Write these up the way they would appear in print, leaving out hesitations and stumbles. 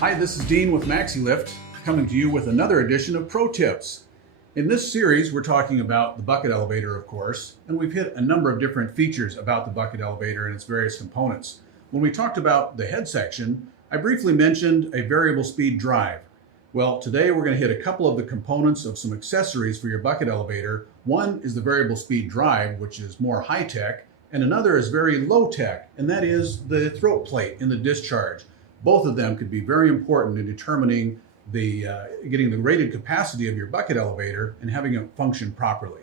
Hi, this is Dean with Maxi-Lift, coming to you with another edition of Pro Tips. In this series, we're talking about the bucket elevator, of course, and we've hit a number of different features about the bucket elevator and its various components. When we talked about the head section, I briefly mentioned a variable speed drive. Well, today we're going to hit a couple of the components of some accessories for your bucket elevator. One is the variable speed drive, which is more high-tech, and another is very low-tech, and that is the throat plate in the discharge. Both of them could be very important in determining getting the rated capacity of your bucket elevator and having it function properly.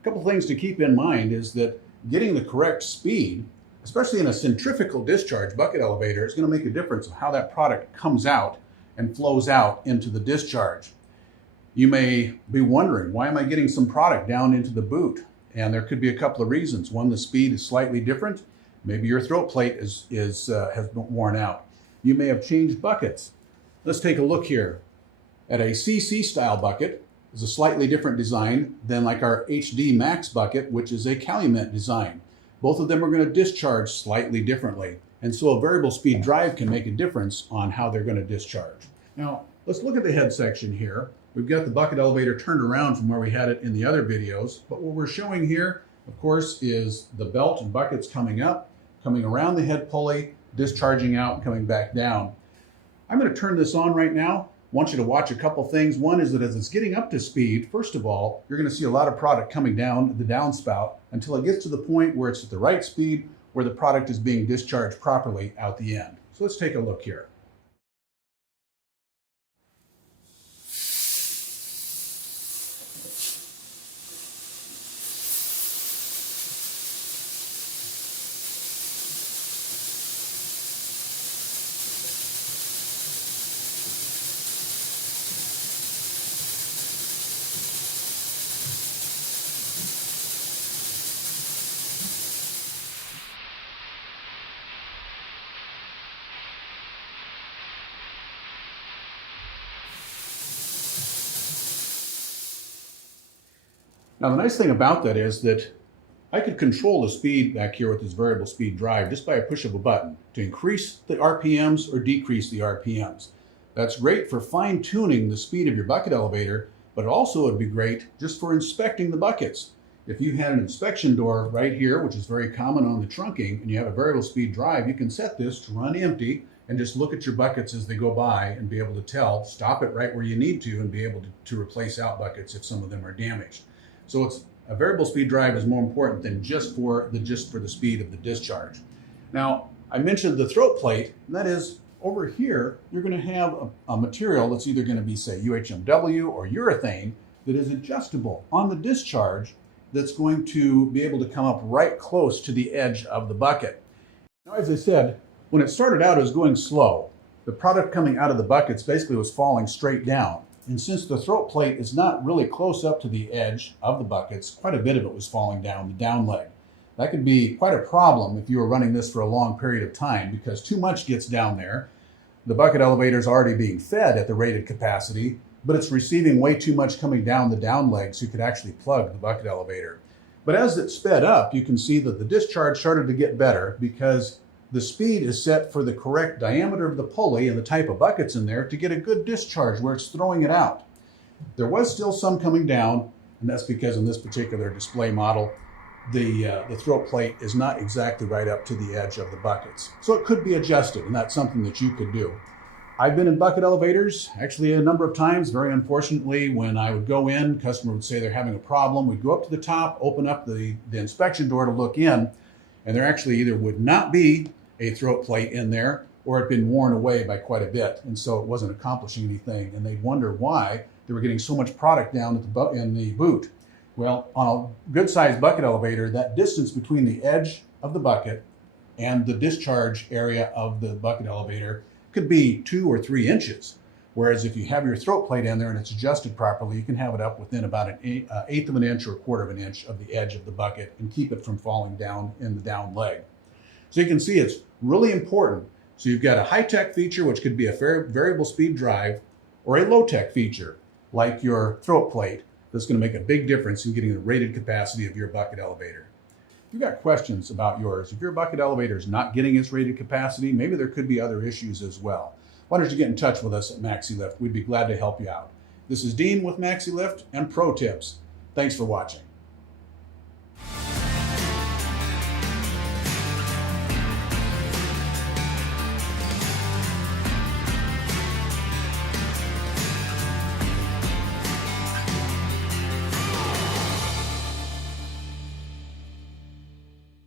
A couple things to keep in mind is that getting the correct speed, especially in a centrifugal discharge bucket elevator, is going to make a difference of how that product comes out and flows out into the discharge. You may be wondering, why am I getting some product down into the boot? And there could be a couple of reasons. One, the speed is slightly different. Maybe your throat plate has been worn out. You may have changed buckets. Let's take a look here at a CC style bucket. It's a slightly different design than like our HD Max bucket, which is a Calumet design. Both of them are going to discharge slightly differently. And so a variable speed drive can make a difference on how they're going to discharge. Now, let's look at the head section here. We've got the bucket elevator turned around from where we had it in the other videos, but what we're showing here, of course, is the belt and buckets coming up, coming around the head pulley, discharging out, and coming back down. I'm going to turn this on right now. I want you to watch a couple things. One is that as it's getting up to speed, first of all, you're going to see a lot of product coming down the downspout until it gets to the point where it's at the right speed, where the product is being discharged properly out the end. So let's take a look here. Now, the nice thing about that is that I could control the speed back here with this variable speed drive just by a push of a button to increase the RPMs or decrease the RPMs. That's great for fine-tuning the speed of your bucket elevator, but also would be great just for inspecting the buckets. If you had an inspection door right here, which is very common on the trunking, and you have a variable speed drive, you can set this to run empty and just look at your buckets as they go by and be able to tell, stop it right where you need to, and be able to replace out buckets if some of them are damaged. So a variable speed drive is more important than just for the speed of the discharge. Now, I mentioned the throat plate, and that is over here, you're going to have a material that's either going to be, say, UHMW or urethane that is adjustable on the discharge that's going to be able to come up right close to the edge of the bucket. Now, as I said, when it started out, it was going slow. The product coming out of the buckets basically was falling straight down. And since the throat plate is not really close up to the edge of the buckets, quite a bit of it was falling down the down leg. That could be quite a problem if you were running this for a long period of time because too much gets down there. The bucket elevator is already being fed at the rated capacity, but it's receiving way too much coming down the down leg, so you could actually plug the bucket elevator. But as it sped up, you can see that the discharge started to get better because the speed is set for the correct diameter of the pulley and the type of buckets in there to get a good discharge where it's throwing it out. There was still some coming down, and that's because in this particular display model, the throat plate is not exactly right up to the edge of the buckets. So it could be adjusted, and that's something that you could do. I've been in bucket elevators, actually a number of times. Very unfortunately, when I would go in, customer would say they're having a problem. We'd go up to the top, open up the inspection door to look in, and there actually either would not be a throat plate in there, or it had been worn away by quite a bit, and so it wasn't accomplishing anything, and they'd wonder why they were getting so much product down at in the boot. Well, on a good-sized bucket elevator, that distance between the edge of the bucket and the discharge area of the bucket elevator could be 2 or 3 inches, whereas if you have your throat plate in there and it's adjusted properly, you can have it up within about an eighth of an inch or a quarter of an inch of the edge of the bucket and keep it from falling down in the down leg. So you can see it's really important. So you've got a high-tech feature, which could be a variable speed drive, or a low-tech feature, like your throat plate, that's going to make a big difference in getting the rated capacity of your bucket elevator. If you've got questions about yours, if your bucket elevator is not getting its rated capacity, maybe there could be other issues as well. why don't you get in touch with us at Maxi-Lift? We'd be glad to help you out. This is Dean with Maxi-Lift and Pro Tips. Thanks for watching.